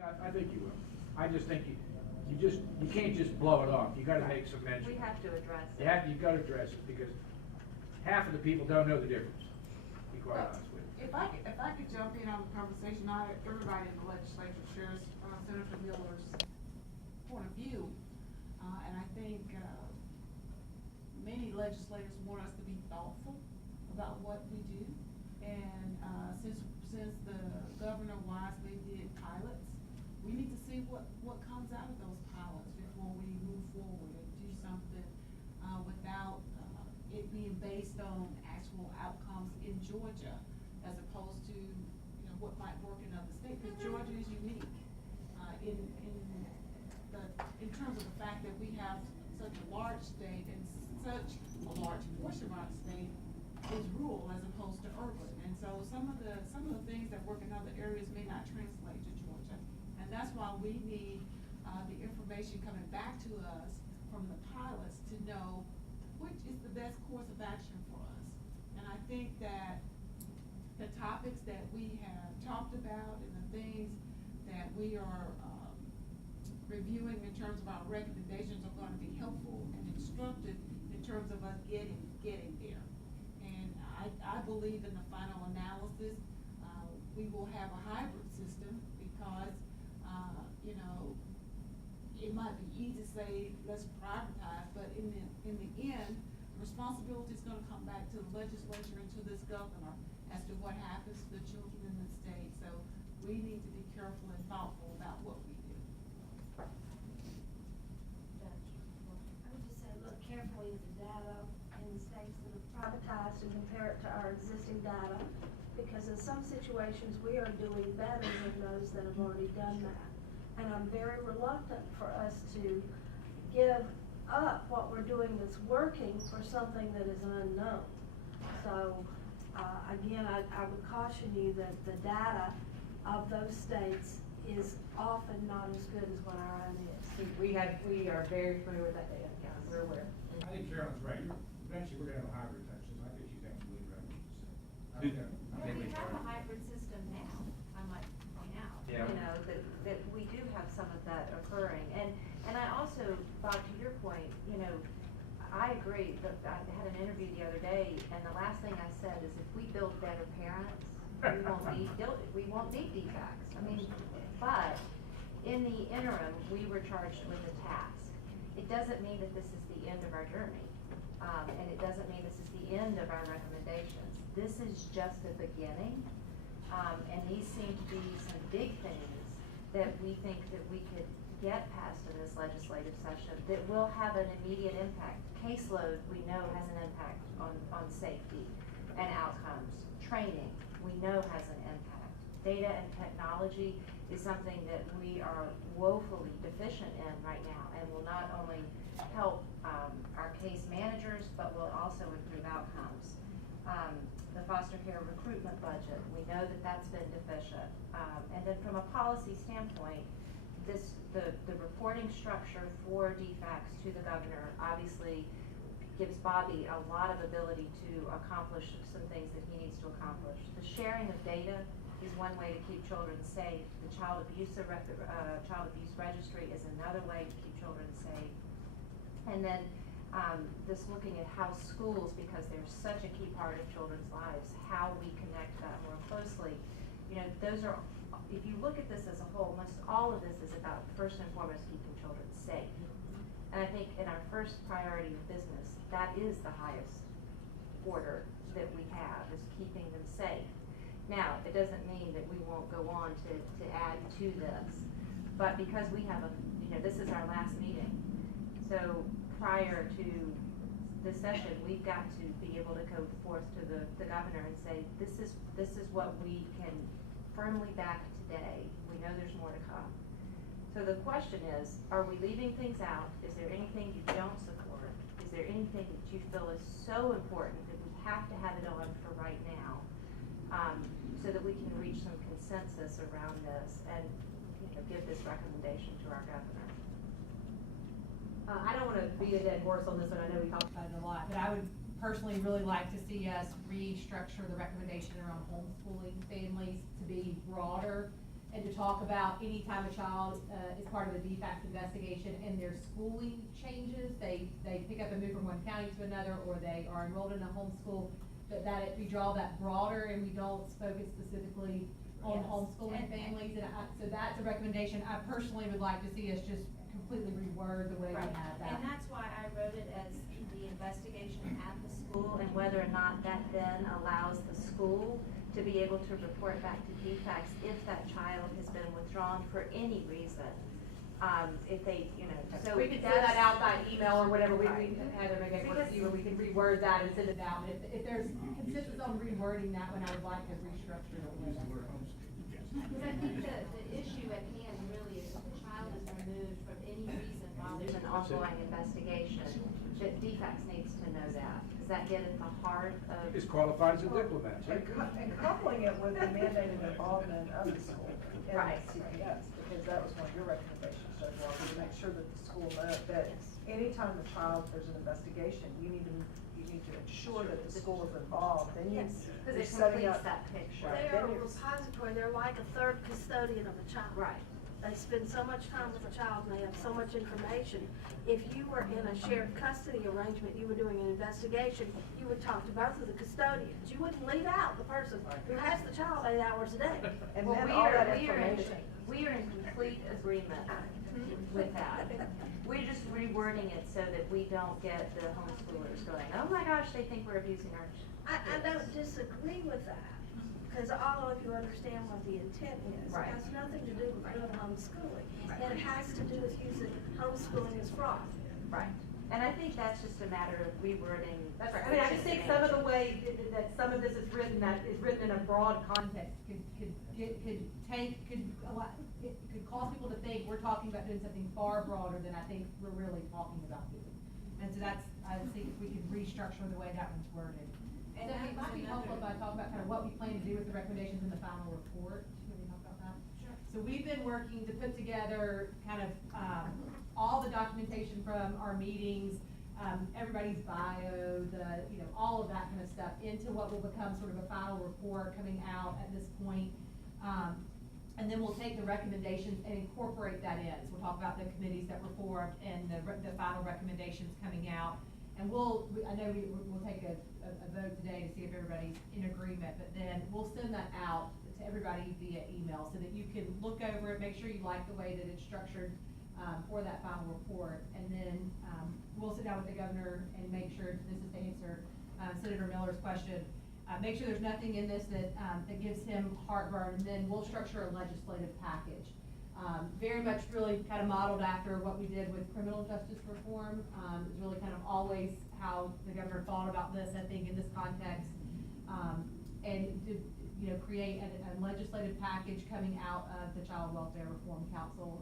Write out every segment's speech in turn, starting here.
I think you will. I just think you can't just blow it off. You gotta make some mention. We have to address it. You've gotta address it, because half of the people don't know the difference, to be quite honest with you. If I could jump in on the conversation, everybody in the legislature shares Senator Miller's point of view, and I think many legislators want us to be thoughtful about what we do, and since the governor wisely did pilots, we need to see what comes out of those pilots before we move forward and do something without it being based on actual outcomes in Georgia, as opposed to what might work in other states. Because Georgia is unique in terms of the fact that we have such a large state, and such a large portion of our state is rural as opposed to urban. And so some of the things that work in other areas may not translate to Georgia. And that's why we need the information coming back to us from the pilots to know which is the best course of action for us. And I think that the topics that we have talked about and the things that we are reviewing in terms of our recommendations are going to be helpful and instructive in terms of us getting there. And I believe in the final analysis, we will have a hybrid system, because it might be easy to say let's privatize, but in the end, responsibility is going to come back to the legislature and to this governor as to what happens to the children in the state. So we need to be careful and thoughtful about what we do. I would just say look carefully at the data in the states that have privatized and compare it to our existing data, because in some situations we are doing better than those that have already done that. And I'm very reluctant for us to give up what we're doing that's working for something that is unknown. So again, I would caution you that the data of those states is often not as good as what our own is. We are very familiar with that data. Yeah, we're aware. I think Carolyn's right. Eventually, we're gonna have a hybrid type system. I think she's absolutely right. Well, we have a hybrid system now, I might point out. Yeah. That we do have some of that occurring. And I also, Bob, to your point, I agree. I had an interview the other day, and the last thing I said is if we build better parents, we won't need DFACs. I mean, but in the interim, we were charged with a task. It doesn't mean that this is the end of our journey. And it doesn't mean this is the end of our recommendations. This is just the beginning. And these seem to be some big things that we think that we could get passed in this legislative session that will have an immediate impact. Caseload, we know, has an impact on safety and outcomes. Training, we know, has an impact. Data and technology is something that we are woefully deficient in right now, and will not only help our case managers, but will also improve outcomes. The foster care recruitment budget, we know that that's been deficient. And then from a policy standpoint, the reporting structure for DFACs to the governor obviously gives Bobby a lot of ability to accomplish some things that he needs to accomplish. The sharing of data is one way to keep children safe. The child abuse registry is another way to keep children safe. And then this looking at how schools, because they're such a key part of children's lives, how we connect that more closely. Those are, if you look at this as a whole, most all of this is about, first and foremost, keeping children safe. And I think in our first priority of business, that is the highest order that we have, is keeping them safe. Now, it doesn't mean that we won't go on to add to this, but because we have this is our last meeting, so prior to this session, we've got to be able to go forth to the governor and say, this is what we can firmly back today. We know there's more to come. So the question is, are we leaving things out? Is there anything you don't support? Is there anything that you feel is so important that we have to have it on for right now, so that we can reach some consensus around this and give this recommendation to our governor? I don't want to beat a dead horse on this one. I know we talked about it a lot, but I would personally really like to see us restructure the recommendation around homeschooling families to be broader and to talk about any time a child, is part of a DFACS investigation and their schooling changes, they pick up and move from one county to another, or they are enrolled in a homeschool, we draw that broader and we don't focus specifically on Yes. homeschooling families, and so that's a recommendation. I personally would like to see us just completely reword the way we Right. have that. And that's why I wrote it as the investigation at the school, and whether or not that then allows the school to be able to report back to DFACS if that child has been withdrawn for any reason. If they, so. We could send that's- that out by email or whatever, Right. Heather, maybe I work Because- with you, or we can reword that and send it out. If there's consensus on rewording that one, I would like to restructure it. Because I think the issue at hand really is if the child is removed for any reason while there's an ongoing investigation, that DFACS needs to know that. Does that get at the heart of? He's qualified as a diplomat, so. And coupling it with the mandated involvement of the school in Right. CPS, because that was one of your recommendations, Judge Walker, to make sure that the school knows that anytime the child, there's an investigation, you need to ensure that the school is involved, then you, Yes, because you're it setting completes up. that picture. Right. They are a Then you're- repository, they're like a third custodian of a child. Right. They spend so much time with the child and they have so much information. If you were in a shared custody arrangement, you were doing an investigation, you would talk to both of the custodians. You wouldn't leave out the person who has the child 8 hours a day. And Well, then we all are- that we are in- information. We are in complete agreement with that. We're just rewording it so that we don't get the homeschoolers going, oh my gosh, they think we're abusing our. I don't disagree with that, because all of you understand what the intent is. Right. It has nothing to do with good homeschooling. It has to do with using homeschooling as fraud. Right. And I think that's just a matter of rewording. That's right. I mean, I just think some of the way that some of this is written, that is written in a broad context, could cause people to think we're talking about doing something far broader than I think we're really talking about doing. And so that's, I think if we could restructure the way that one's worded. And So that it might was be helpful if another- I talk about kind of what we plan to do with the recommendations in the final report. Can we talk about that? Sure. So we've been working to put together kind of, all the documentation from our meetings, everybody's bio, all of that kind of stuff into what will become sort of a final report coming out at this point. And then we'll take the recommendations and incorporate that in. So we'll talk about the committees that were formed and the final recommendations coming out. And we'll take a vote today to see if everybody's in agreement, but then we'll send that out to everybody via email so that you can look over it, make sure you like the way that it's structured, for that final report. And then, we'll sit down with the governor and make sure, this is to answer, Senator Miller's question, make sure there's nothing in this that gives him heartburn, and then we'll structure a legislative package. Very much really kind of modeled after what we did with criminal justice reform. It's really kind of always how the governor thought about this, I think, in this context. And to, create a legislative package coming out of the Child Welfare Reform Council.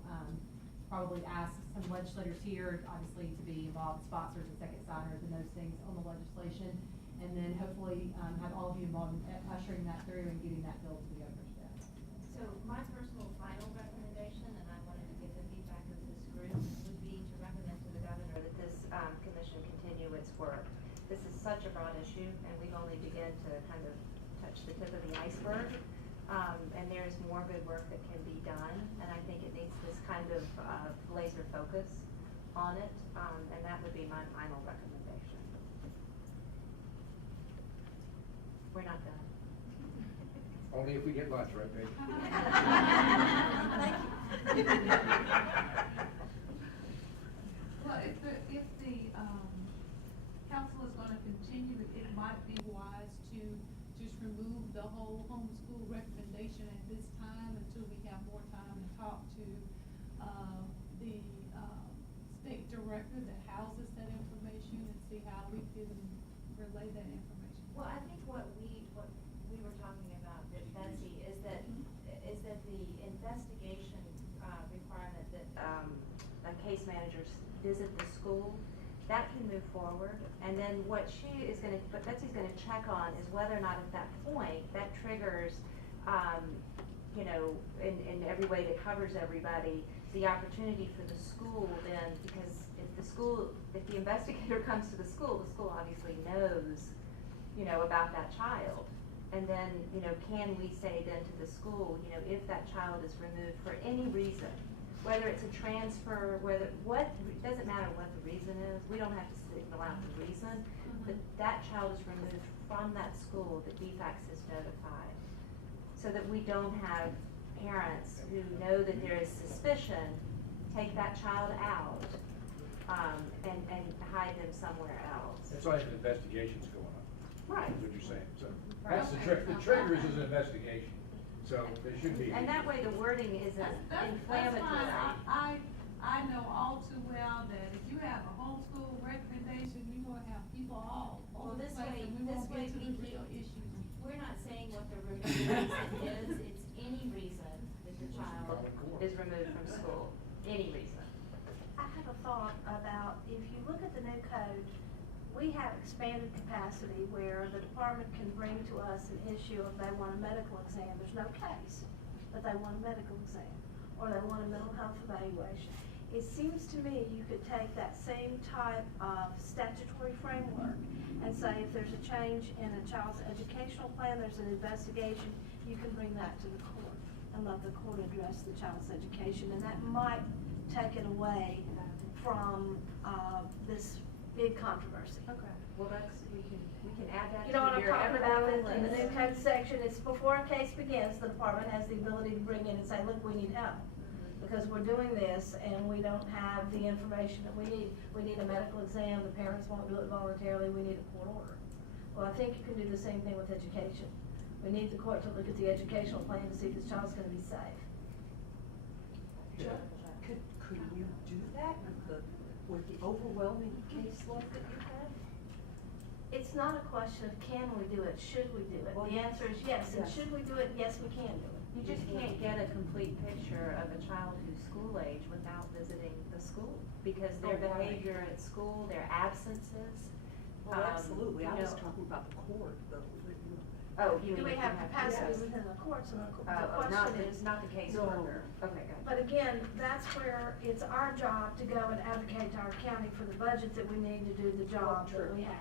Probably ask some legislators here, obviously, to be involved, sponsors and second signers and those things on the legislation. And then hopefully, have all of you involved in ushering that through and getting that bill to the governor's desk. So my personal final recommendation, and I wanted to get the feedback of this group, would be to recommend to the governor that this commission continue its work. This is such a broad issue, and we've only begun to kind of touch the tip of the iceberg. And there's more good work that can be done, and I think it needs this kind of laser focus on it, and that would be my final recommendation. We're not done. Only if we get lunch, right, babe? Well, if the council is gonna continue, it might be wise to just remove the whole homeschool recommendation at this time until we have more time to talk to, the, state director that houses that information and see how we can relay that information. Well, I think what we were talking about with Betsy is that the investigation, requirement that, case managers visit the school, that can move forward. And then what Betsy's gonna check on is whether or not at that point, that triggers, in every way that covers everybody, the opportunity for the school then, because if the investigator comes to the school obviously knows, about that child. And then, you know, can we say then to the school, you know, if that child is removed for any reason, whether it's a transfer, it doesn't matter what the reason is, we don't have to signal out the reason, but that child is removed from that school, the DFACS is notified. So that we don't have parents who know that there is suspicion, take that child out, and hide them somewhere else. It's like an investigation's going on. Right. Is what you're saying, so, Right. that's the trigger is an investigation, so there should be. And that way the wording isn't That's inflammatory. fine. I know all too well that if you have a homeschool recommendation, you will have people all Well, over the this place, way- and we this won't way get to we the can- real issues. We're not saying what the reason is, it's any reason that the child Common core. Is removed from school, any reason. I have a thought about, if you look at the new code, we have expanded capacity where the department can bring to us an issue if they want a medical exam, there's no case, but they want a medical exam, or they want a mental health evaluation. It seems to me you could take that same type of statutory framework and say if there's a change in a child's educational plan, there's an investigation, you can bring that to the court and let the court address the child's education, and that might take it away from, this big controversy. Okay. Well, we can add that You know what to I'm your talking about, ever-growing in the new list. code section, it's before a case begins, the department has the ability to bring in and say, look, we need help. Because we're doing this and we don't have the information that we need a medical exam, the parents won't do it voluntarily, we need a court order. Well, I think you can do the same thing with education. We need the court to look at the educational plan to see if this child's gonna be safe. Yeah. Could you do that with the overwhelming caseload that you have? It's not a question of can we do it, should we do it? Well, The answer is yes, and yes. should we do it? Yes, we can do it. You just can't get a complete picture of a child who's school age without visiting the school, because their Oh, right. behavior at school, their absences. Well, absolutely, I you was know- talking about the court, though, you know. Oh, you Do mean we if have you capacity yes. within the courts? And the not question the, is, not the caseworker. Okay, gotcha. but again, that's where it's our job to go and advocate to our county for the budget that we need to do the job that we have.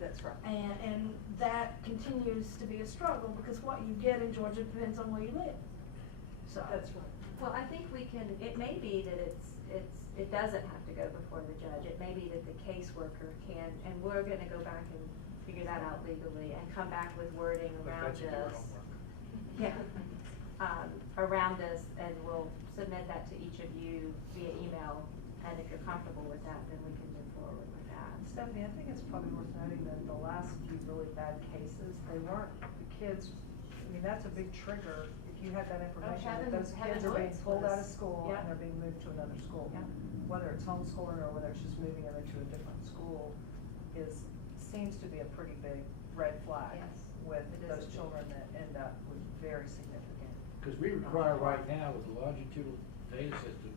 That's right. And that continues to be a struggle, because what you get in Georgia depends on where you live. So. That's right. Well, I think we can, it may be that it doesn't have to go before the judge. It may be that the caseworker can, and we're gonna go back and figure that out legally and come back with wording But around that's your this. homework. Yeah, around this, and we'll submit that to each of you via email, and if you're comfortable with that, then we can move forward with that. Stephanie, I think it's probably worth noting that the last few really bad cases, they weren't, the kids, I mean, that's a big trigger. If you had that information, that those kids are being pulled out of school and they're being moved to another school. Yeah. Whether it's homeschooling or whether it's just moving them into a different school seems to be a pretty big red flag Yes, with it is. those children that end up with very significant. Because we require right now with the longitudinal data system,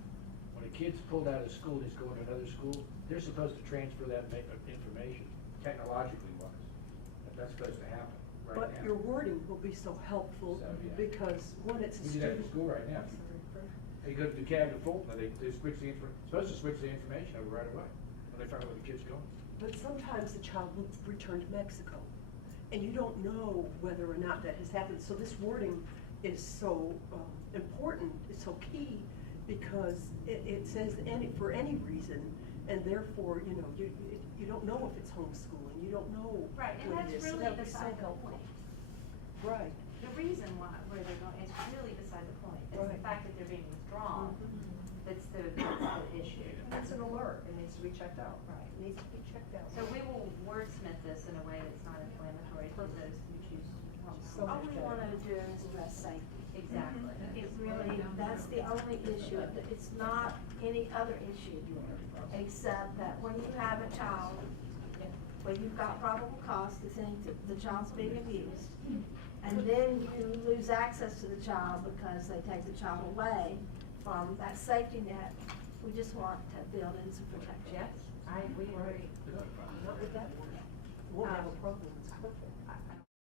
when a kid's pulled out of school and he's going to another school, they're supposed to transfer that information technologically wise. That's supposed to happen right now. But your wording will be so helpful, So, yeah. because when it's a We do that in student. school right now. They go to the cabinet Fulton, they switch supposed to switch the information over right away, when they find out where the kid's going. But sometimes the child will return to Mexico, and you don't know whether or not that has happened. So this wording is so important, it's so key, because it says for any reason, and therefore, you know, you don't know if it's homeschooling, you don't know Right, and what it that's is. So really that would be so beside the helpful. point. Right. The reason where they're going, is really beside the point. It's the Right. fact that they're being withdrawn, that's the issue. And that's an alert, it needs to be checked out. Right. It needs to be checked out. So we will wordsmith this in a way that's not inflammatory for those who choose to So All homeschool. we wanna do is address safety. Exactly. It really, that's the only issue. It's not any other issue, except that when you have a child, where you've got probable cause to think that the child's being abused, and then you lose access to the child because they take the child away from that safety net, we just want to build in some protection. Yes, we agree. Not with that word. Won't have a problem, it's perfect.